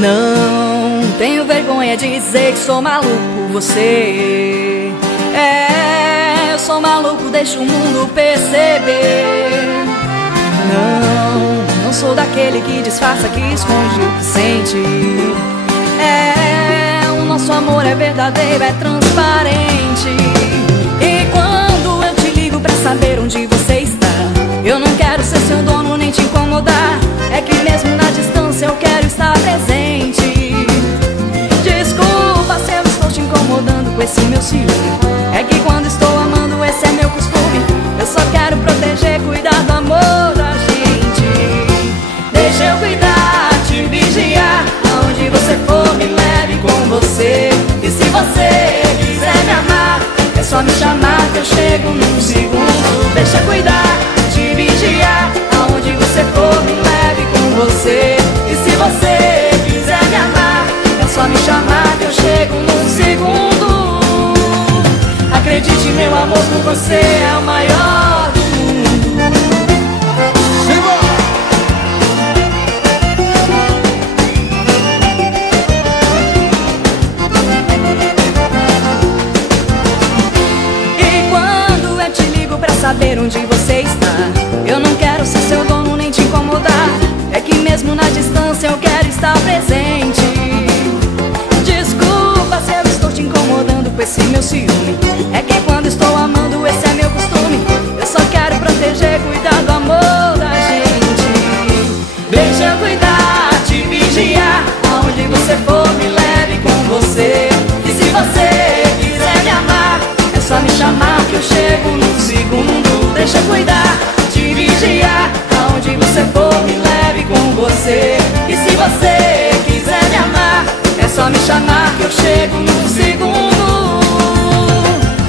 Não tenho vergonha de dizer que sou maluco por você. Eu sou maluco, deixa o mundo perceber. Não sou daquele que disfarça, que esconde o que sente. O nosso amor é verdadeiro, é transparente. E quando eu te ligo pra saber onde você está, eu não quero ser seu dono nem te incomodar. É que mesmo na distância eu quero estar presente. Desculpa se eu estou te incomodando com esse meu ciúme. É que quando estou amando esse é meu costume. Eu só quero proteger, cuidar do amor da gente. Deixa eu cuidar, te vigiar. Aonde você for me leve com você. E se você quiser me amar, é só me chamar que eu chego num segundo. Deixa eu cuidar, te vigiar. Aonde você for me leve com você. E se você quiser me amar, é só me chamar que eu chego num segundo. Acredite, meu amor por você é o maior do mundo. E quando eu te ligo pra saber onde você está, eu não quero ser seu dono nem te incomodar. É que mesmo na distância eu quero estar presente. Desculpa se eu estou te incomodando com esse meu ciúme. É que quando estou amando esse é meu costume. Eu só quero proteger, cuidar do amor da gente. Deixa eu cuidar, te vigiar. Aonde você for me leve com você. E se você quiser me amar, é só me chamar que eu chego num segundo. Deixa eu cuidar, te vigiar. Aonde você for me leve com você. E se você quiser me amar, é só me chamar que eu chego num segundo.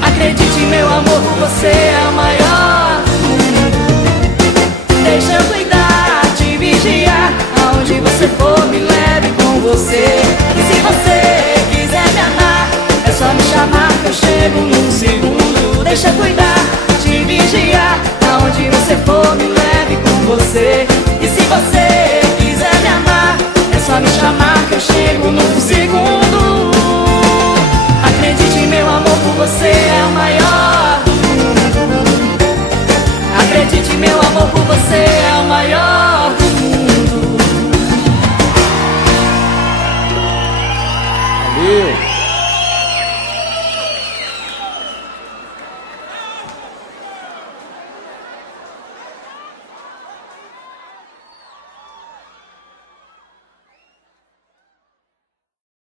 Acredite, meu amor por você é o maior.